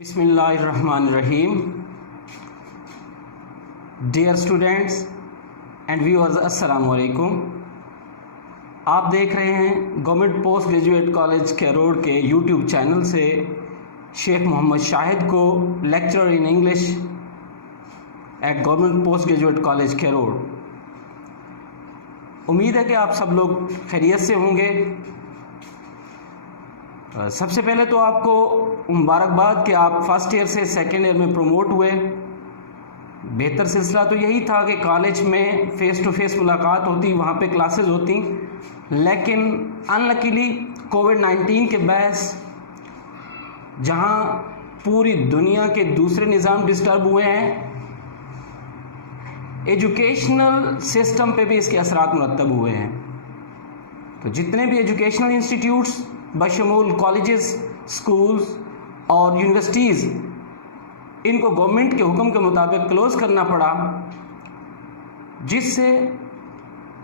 बिस्मिल्लाहिर्रहमानिर्रहीम। Dear students and viewers, अस्सलाम वालेकुम। आप देख रहे हैं government post graduate college Kairod के यूट्यूब चैनल से शेख मोहम्मद शाहिद को lecturer in English at government post graduate college Kairod. उम्मीद है कि आप सब लोग खैरियत से होंगे। सबसे पहले तो आपको मुबारकबाद कि आप फर्स्ट ईयर से सेकेंड ईयर में प्रमोट हुए। बेहतर सिलसिला तो यही था कि कॉलेज में फ़ेस टू फेस मुलाकात होती, वहाँ पे क्लासेस होती, लेकिन अनलकीली कोविड-19 के बहस जहाँ पूरी दुनिया के दूसरे निज़ाम डिस्टर्ब हुए हैं, एजुकेशनल सिस्टम पे भी इसके असरात मुरतब हुए हैं। तो जितने भी एजुकेशनल इंस्टीट्यूट्स बशमूल कॉलेजेस, स्कूल्स और यूनिवर्सिटीज़, इनको गवर्नमेंट के हुक्म के मुताबिक क्लोज़ करना पड़ा, जिससे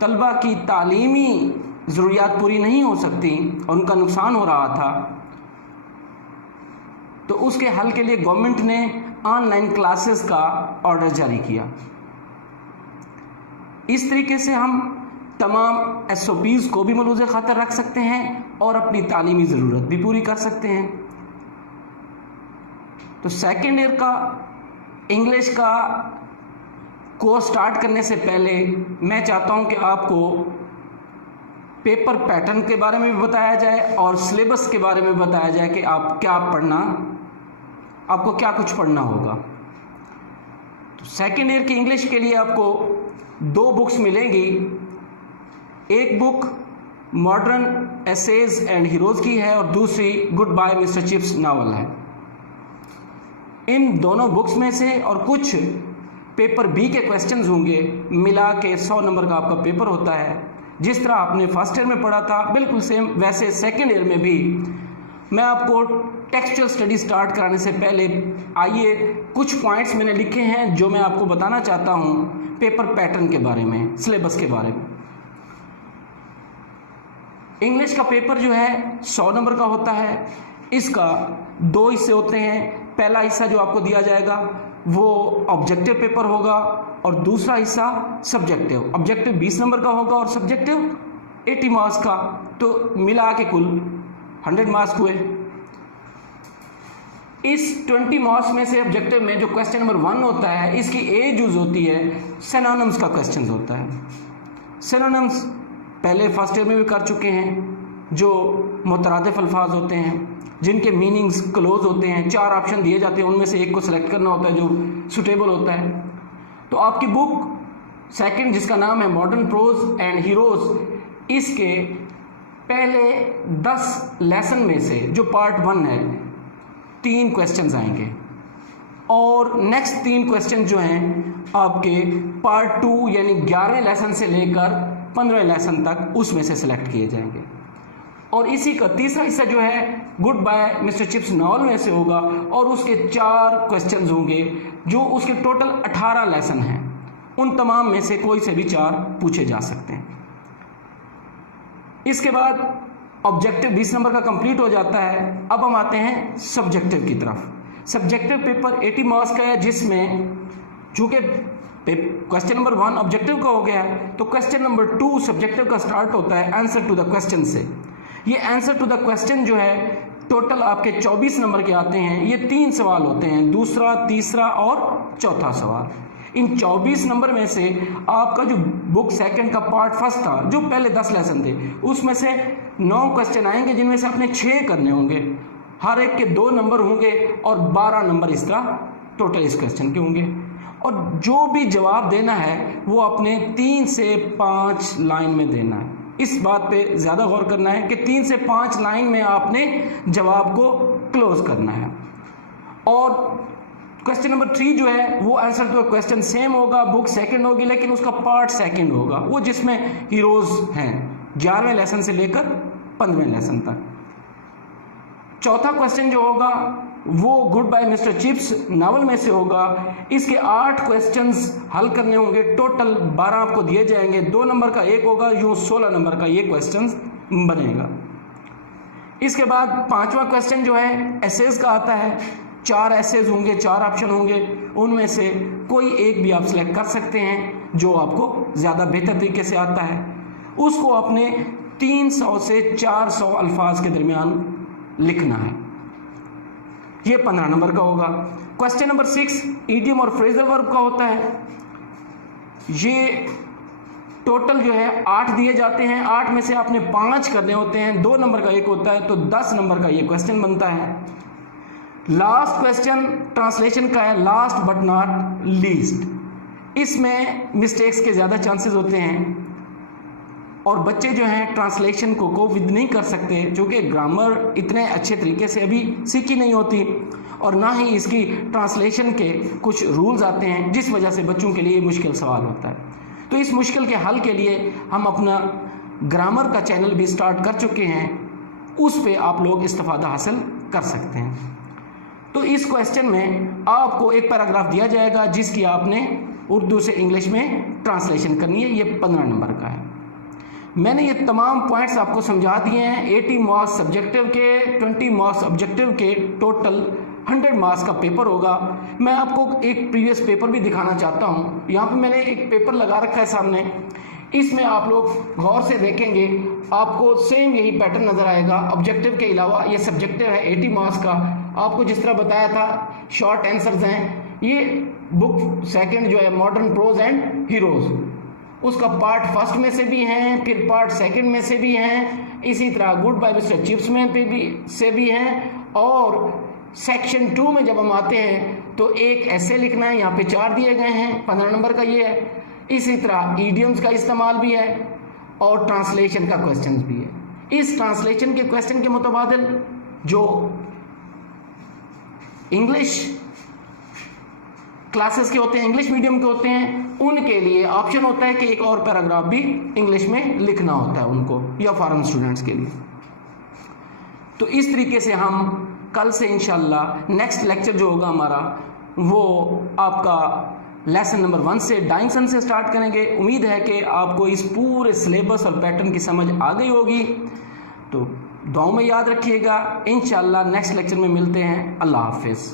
तलबा की तालीमी ज़रूरियात पूरी नहीं हो सकती और उनका नुकसान हो रहा था। तो उसके हल के लिए गवर्नमेंट ने ऑनलाइन क्लासेस का ऑर्डर जारी किया। इस तरीके से हम तमाम SOPs को भी मलूज़ ख़ातर रख सकते हैं और अपनी तालीमी ज़रूरत भी पूरी कर सकते हैं। तो सेकेंड ईयर का इंग्लिश का कोर्स स्टार्ट करने से पहले मैं चाहता हूं कि आपको पेपर पैटर्न के बारे में भी बताया जाए और सिलेबस के बारे में बताया जाए कि आप क्या पढ़ना, आपको क्या कुछ पढ़ना होगा। तो सेकेंड ईयर की इंग्लिश के लिए आपको 2 बुक्स मिलेंगी। एक book modern essays and heroes की है और दूसरी good bye Mister Chips novel है। इन दोनों बुक्स में से और कुछ पेपर बी के क्वेश्चंस होंगे, मिला के 100 नंबर का आपका पेपर होता है। जिस तरह आपने फर्स्ट ईयर में पढ़ा था बिल्कुल सेम वैसे सेकेंड ईयर में भी मैं आपको टेक्सचुअल स्टडी स्टार्ट कराने से पहले आइए कुछ पॉइंट्स मैंने लिखे हैं जो मैं आपको बताना चाहता हूँ पेपर पैटर्न के बारे में, सिलेबस के बारे में। इंग्लिश का पेपर जो है 100 नंबर का होता है। इसका 2 हिस्से होते हैं। पहला हिस्सा जो आपको दिया जाएगा वो ऑब्जेक्टिव पेपर होगा और दूसरा हिस्सा सब्जेक्टिव। ऑब्जेक्टिव 20 नंबर का होगा और सब्जेक्टिव 80 मार्क्स का। तो मिला के कुल 100 मार्क्स हुए। इस 20 मार्क्स में से ऑब्जेक्टिव में जो क्वेश्चन नंबर 1 होता है, इसकी एज यूज होती है, सिनोनिम्स का क्वेश्चन होता है। सिनोनिम्स पहले फर्स्ट ईयर में भी कर चुके हैं, जो मुतरादिफ अल्फाज होते हैं जिनके मीनिंग्स क्लोज होते हैं। 4 ऑप्शन दिए जाते हैं, उनमें से एक को सिलेक्ट करना होता है जो सुटेबल होता है। तो आपकी बुक सेकंड जिसका नाम है मॉडर्न प्रोज एंड हीरोज़, इसके पहले 10 लेसन में से जो पार्ट 1 है 3 क्वेश्चंस आएंगे और नेक्स्ट 3 क्वेश्चन जो हैं आपके पार्ट 2 यानी 11वें लेसन से लेकर 15वें लेसन तक उसमें से सिलेक्ट किए जाएंगे। और इसी का तीसरा हिस्सा जो है good bye Mister Chips novel में से होगा और उसके 4 क्वेश्चंस होंगे जो उसके टोटल 18 लेसन हैं। उन तमाम में से कोई से भी 4 पूछे जा सकते हैं। इसके बाद ऑब्जेक्टिव 20 नंबर का कंप्लीट हो जाता है। अब हम आते हैं सब्जेक्टिव की तरफ। सब्जेक्टिव पेपर 80 मार्क्स का है, जिसमें चूँकि क्वेश्चन नंबर 1 ऑब्जेक्टिव का हो गया है तो क्वेश्चन नंबर 2 सब्जेक्टिव का स्टार्ट होता है आंसर टू द क्वेश्चन से। ये आंसर टू द क्वेश्चन जो है टोटल आपके 24 नंबर के आते हैं। ये 3 सवाल होते हैं, दूसरा, तीसरा और चौथा सवाल। इन 24 नंबर में से आपका जो बुक सेकंड का पार्ट 1 था, जो पहले 10 लेसन थे, उसमें से 9 क्वेश्चन आएंगे जिनमें से आपने 6 करने होंगे। हर एक के 2 नंबर होंगे और 12 नंबर इसका टोटल इस क्वेश्चन के होंगे। और जो भी जवाब देना है वो अपने 3 से 5 लाइन में देना है। इस बात पे ज़्यादा गौर करना है कि 3 से 5 लाइन में आपने जवाब को क्लोज करना है। और क्वेश्चन नंबर 3 जो है वो आंसर टू क्वेश्चन सेम होगा, बुक सेकंड होगी लेकिन उसका पार्ट सेकंड होगा, वो जिसमें हीरोज़ हैं 11वें लेसन से लेकर 15वें लेसन तक। चौथा क्वेश्चन जो होगा वो good bye Mister Chips novel में से होगा। इसके 8 क्वेश्चंस हल करने होंगे, टोटल 12 आपको दिए जाएंगे। 2 नंबर का एक होगा, यूँ 16 नंबर का ये क्वेश्चन बनेगा। इसके बाद 5वां क्वेश्चन जो है एसेज का आता है। 4 एसेज होंगे, 4 ऑप्शन होंगे, उनमें से कोई एक भी आप सिलेक्ट कर सकते हैं जो आपको ज़्यादा बेहतर तरीके से आता है। उसको अपने 300 से 400 अल्फाज के दरमियान लिखना है। ये 15 नंबर का होगा। क्वेश्चन नंबर 6 इडियम और फ्रेजल वर्ब का होता है। ये टोटल जो है 8 दिए जाते हैं, 8 में से आपने 5 करने होते हैं, 2 नंबर का एक होता है, तो 10 नंबर का ये क्वेश्चन बनता है। लास्ट क्वेश्चन ट्रांसलेशन का है, लास्ट बट नॉट लीस्ट। इसमें मिस्टेक्स के ज़्यादा चांसेस होते हैं और बच्चे जो हैं ट्रांसलेशन को कोप विद नहीं कर सकते, क्योंकि ग्रामर इतने अच्छे तरीके से अभी सीखी नहीं होती और ना ही इसकी ट्रांसलेशन के कुछ रूल्स आते हैं, जिस वजह से बच्चों के लिए मुश्किल सवाल होता है। तो इस मुश्किल के हल के लिए हम अपना ग्रामर का चैनल भी स्टार्ट कर चुके हैं, उस पे आप लोग इस्तेफादा हासिल कर सकते हैं। तो इस क्वेश्चन में आपको एक पैराग्राफ दिया जाएगा जिसकी आपने उर्दू से इंग्लिश में ट्रांसलेशन करनी है। ये 15 नंबर का है। मैंने ये तमाम पॉइंट्स आपको समझा दिए हैं। 80 मार्क्स सब्जेक्टिव के, 20 मार्क्स ऑब्जेक्टिव के, टोटल 100 मार्क्स का पेपर होगा। मैं आपको एक प्रीवियस पेपर भी दिखाना चाहता हूँ। यहाँ पे मैंने एक पेपर लगा रखा है सामने, इसमें आप लोग गौर से देखेंगे, आपको सेम यही पैटर्न नज़र आएगा। ऑब्जेक्टिव के अलावा ये सब्जेक्टिव है 80 मार्क्स का। आपको जिस तरह बताया था शॉर्ट आंसर्स हैं। ये बुक सेकंड जो है मॉडर्न प्रोज एंड हीरोज, उसका पार्ट फर्स्ट में से भी हैं, फिर पार्ट सेकंड में से भी हैं, इसी तरह गुड बाय मिस्टर चिप्स में से भी हैं। और सेक्शन 2 में जब हम आते हैं तो एक ऐसे लिखना है, यहाँ पे 4 दिए गए हैं, 15 नंबर का ये है। इसी तरह ईडियम्स का इस्तेमाल भी है और ट्रांसलेशन का क्वेश्चन भी है। इस ट्रांसलेशन के क्वेश्चन के मुताबिक जो इंग्लिश क्लासेस के होते हैं, इंग्लिश मीडियम के होते हैं, उनके लिए ऑप्शन होता है कि एक और पैराग्राफ भी इंग्लिश में लिखना होता है उनको, या फॉरेन स्टूडेंट्स के लिए। तो इस तरीके से हम कल से इंशाल्लाह नेक्स्ट लेक्चर जो होगा हमारा, वो आपका लेसन नंबर 1 से डाइंग सन से स्टार्ट करेंगे। उम्मीद है कि आपको इस पूरे सिलेबस और पैटर्न की समझ आ गई होगी। तो दुआओं में याद रखिएगा। इंशाल्लाह नेक्स्ट लेक्चर में मिलते हैं। अल्लाह हाफिज़।